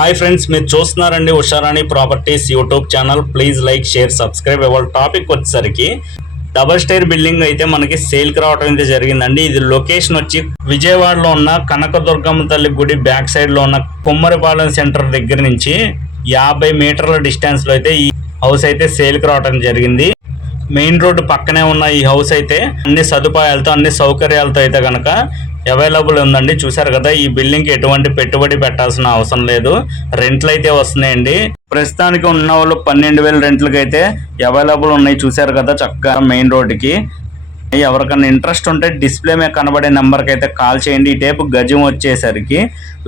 Hi friends మీరు చూస్తున్నారండి Usharani properties YouTube channel. Please like share subscribe. ఇవాళ topic వచ్చేసరికి డబల్ స్టైర్ బిల్డింగ్ అయితే మనకి సేల్కి రావడం అయితే జరిగిందండి. ఇది లొకేషన్ వచ్చి విజయవాడలో ఉన్న కనకదుర్గమ్మ తల్లి గుడి బ్యాక్ సైడ్లో ఉన్న కుమ్మరిపాలెం సెంటర్ దగ్గర నుంచి యాభై మీటర్ల డిస్టెన్స్లో అయితే ఈ హౌస్ అయితే సేల్కి రావడం జరిగింది. మెయిన్ రోడ్డు పక్కనే ఉన్న ఈ హౌస్ అయితే అన్ని సదుపాయాలతో అన్ని సౌకర్యాలతో అయితే కనుక అవైలబుల్ ఉందండి. చూసారు కదా ఈ బిల్డింగ్కి ఎటువంటి పెట్టుబడి పెట్టాల్సిన అవసరం లేదు. రెంట్లు అయితే వస్తున్నాయండి. ప్రస్తుతానికి ఉన్న వాళ్ళు పన్నెండు వేల రెంట్లకి అయితే అవైలబుల్ ఉన్నాయి. చూసారు కదా చక్కగా మెయిన్ రోడ్డుకి ఎవరికైనా ఇంట్రెస్ట్ ఉంటే డిస్ప్లే మీద కనబడే నెంబర్కి అయితే కాల్ చేయండి. ఈ టైపు గజం వచ్చేసరికి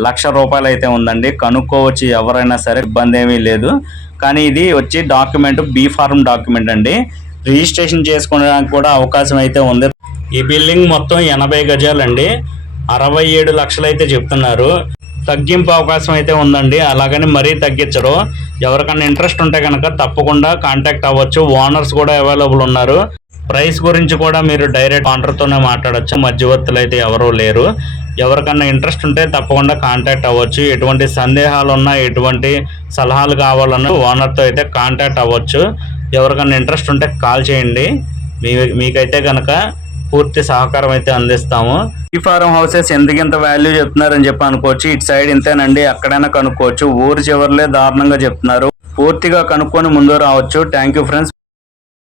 లక్ష రూపాయలు అయితే ఉందండి. కనుక్కోవచ్చు ఎవరైనా సరే ఇబ్బంది ఏమీ లేదు. కానీ ఇది వచ్చి డాక్యుమెంట్ బీ ఫార్మ్ డాక్యుమెంట్ అండి. రిజిస్ట్రేషన్ చేసుకోవడానికి కూడా అవకాశం అయితే ఉంది. ఈ బిల్డింగ్ మొత్తం ఎనభై గజాలండి. అరవై ఏడు లక్షలు అయితే చెప్తున్నారు. తగ్గింపు అవకాశం అయితే ఉందండి. అలాగని మరీ తగ్గించరు. ఎవరికైనా ఇంట్రెస్ట్ ఉంటే కనుక తప్పకుండా కాంటాక్ట్ అవ్వచ్చు. ఓనర్స్ కూడా అవైలబుల్ ఉన్నారు. ప్రైస్ గురించి కూడా మీరు డైరెక్ట్ ఓనర్తోనే మాట్లాడచ్చు. మధ్యవర్తులు అయితే ఎవరూ లేరు. ఎవరికన్నా ఇంట్రెస్ట్ ఉంటే తప్పకుండా కాంటాక్ట్ అవ్వచ్చు. ఎటువంటి సందేహాలు ఉన్నా ఎటువంటి సలహాలు కావాలన్నా ఓనర్తో అయితే కాంటాక్ట్ అవ్వచ్చు. ఎవరికన్నా ఇంట్రెస్ట్ ఉంటే కాల్ చేయండి. మీ మీకైతే కనుక పూర్తి సహకారం అయితే అందిస్తాము. ఈ ఫారం హౌసెస్ ఎందుకు ఇంత వాల్యూ చెప్తున్నారని చెప్పి అనుకోవచ్చు. ఇటు సైడ్ ఇంతేనండి ఎక్కడైనా కనుక్కోవచ్చు. ఊరు చివరిలే దారుణంగా చెప్తున్నారు. పూర్తిగా కనుక్కొని ముందు రావచ్చు. Thank you friends